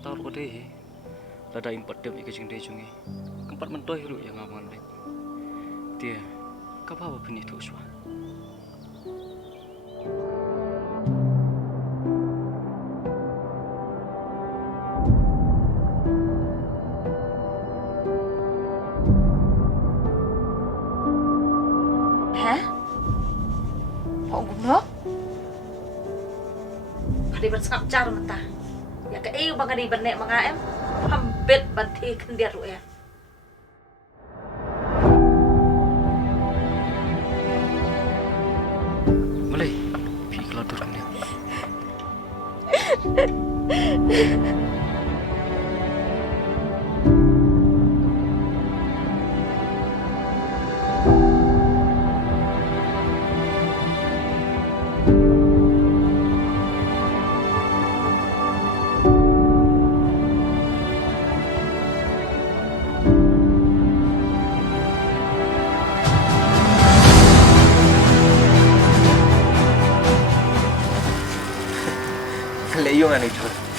tahu ko deh. Lada impat dem ika jeng deh jungi. Keempat mentoy lu yang ngaman deh. Dia, kapal apa ini tuh swa? Hả? Họ cũng nó Kadiban sangap car mata. Ya ke iyo bang kadiban nek mga em hambet banti kendir ru ya. Mulai, pi kalau turun dia. Leyungan itu.